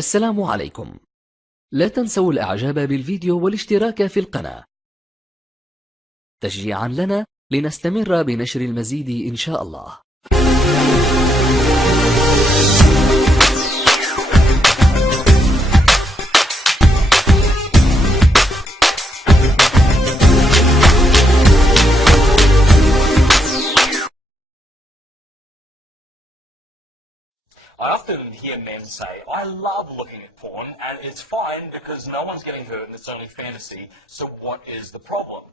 السلام عليكم. لا تنسوا الإعجاب بالفيديو والاشتراك في القناة تشجيعا لنا لنستمر بنشر المزيد إن شاء الله. I often hear men say, I love looking at porn and it's fine because no one's getting hurt and it's only fantasy, so what is the problem?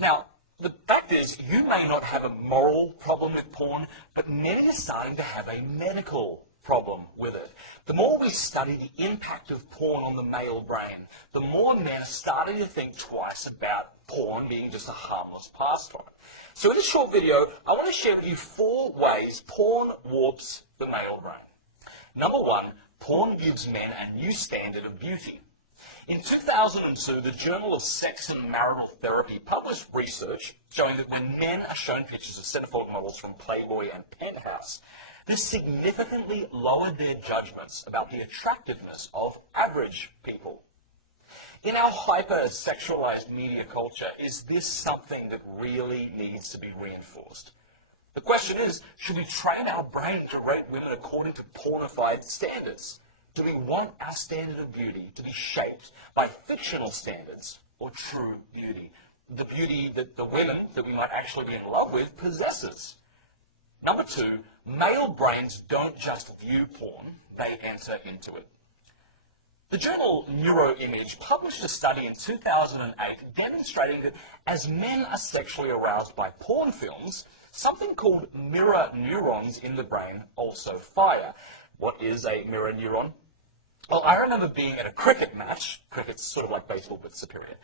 Now, the fact is, you may not have a moral problem with porn, but men are starting to have a medical problem with it. The more we study the impact of porn on the male brain, the more men are starting to think twice about porn being just a harmless pastime. So in this short video, I want to share with you 4 ways porn warps the male brain. Number 1, porn gives men a new standard of beauty. In 2002, the Journal of Sex and Marital Therapy published research showing that when men are shown pictures of centerfold models from Playboy and Penthouse, this significantly lowered their judgments about the attractiveness of average people. In our hyper-sexualized media culture, is this something that really needs to be reinforced? The question is, should we train our brain to rate women according to pornified standards? Do we want our standard of beauty to be shaped by fictional standards or true beauty? The beauty that the women that we might actually be in love with possesses. Number 2, male brains don't just view porn, they enter into it. The journal Neuroimage published a study in 2008 demonstrating that as men are sexually aroused by porn films, something called mirror neurons in the brain also fire. What is a mirror neuron? Well, I remember being at a cricket match, cricket's sort of like baseball but superior,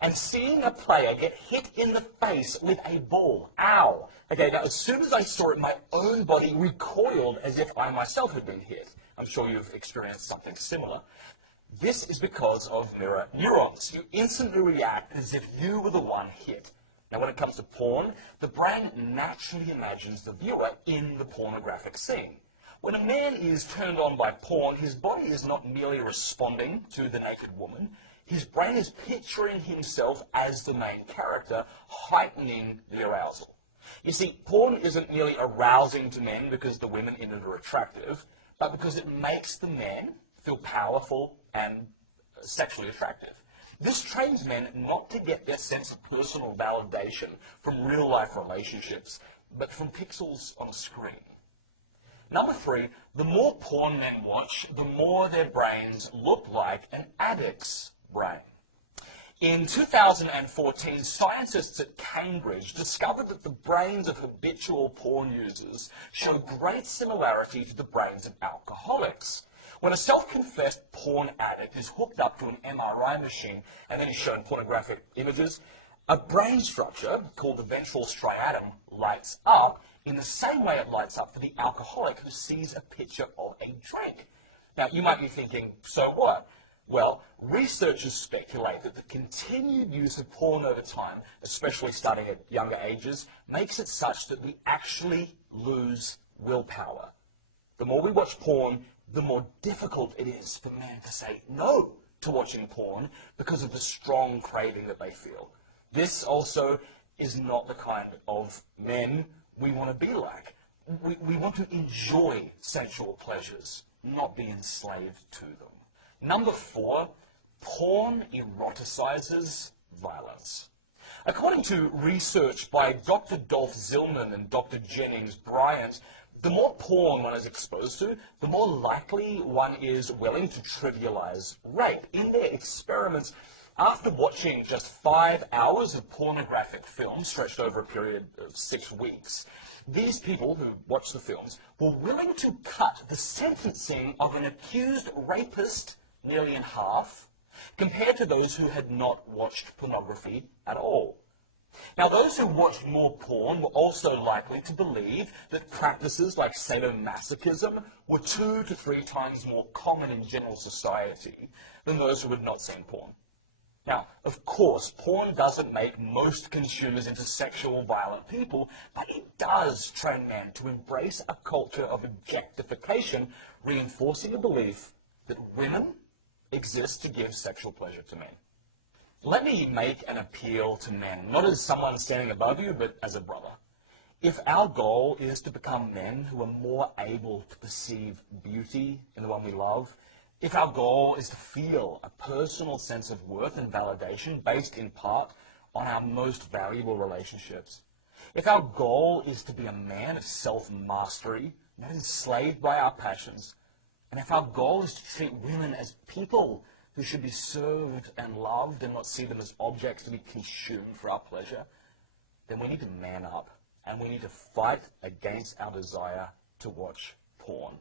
and seeing a player get hit in the face with a ball. Ow! Okay, now as soon as I saw it, my own body recoiled as if I myself had been hit. I'm sure you've experienced something similar. This is because of mirror neurons. You instantly react as if you were the one hit. Now, when it comes to porn, the brain naturally imagines the viewer in the pornographic scene. When a man is turned on by porn, his body is not merely responding to the naked woman. His brain is picturing himself as the main character, heightening the arousal. You see, porn isn't merely arousing to men because the women in it are attractive, but because it makes the man feel powerful and sexually attractive. This trains men not to get their sense of personal validation from real-life relationships, but from pixels on a screen. Number 3, the more porn men watch, the more their brains look like an addict's brain. In 2014, scientists at Cambridge discovered that the brains of habitual porn users show great similarity to the brains of alcoholics. When a self-confessed porn addict is hooked up to an MRI machine and then is shown pornographic images, a brain structure called the ventral striatum lights up in the same way it lights up for the alcoholic who sees a picture of a drink. Now, you might be thinking, so what? Well, researchers speculate that the continued use of porn over time, especially starting at younger ages, makes it such that we actually lose willpower. The more we watch porn, the more difficult it is for men to say no to watching porn because of the strong craving that they feel. This also is not the kind of men we want to be like. We want to enjoy sensual pleasures, not be enslaved to them. Number 4, porn eroticizes violence. According to research by Dr. Dolph Zillman and Dr. Jennings Bryant, the more porn one is exposed to, the more likely one is willing to trivialize rape. In their experiments, after watching just 5 hours of pornographic film stretched over a period of 6 weeks, these people who watched the films were willing to cut the sentencing of an accused rapist nearly in half, compared to those who had not watched pornography at all. Now, those who watched more porn were also likely to believe that practices like sadomasochism were 2 to 3 times more common in general society than those who had not seen porn. Now, of course, porn doesn't make most consumers into sexual violent people, but it does train men to embrace a culture of objectification, reinforcing a belief that women exist to give sexual pleasure to men. Let me make an appeal to men, not as someone standing above you, but as a brother. If our goal is to become men who are more able to perceive beauty in the one we love, if our goal is to feel a personal sense of worth and validation based in part on our most valuable relationships, if our goal is to be a man of self-mastery, not enslaved by our passions, and if our goal is to treat women as people who should be served and loved and not see them as objects to be consumed for our pleasure, then we need to man up and we need to fight against our desire to watch porn.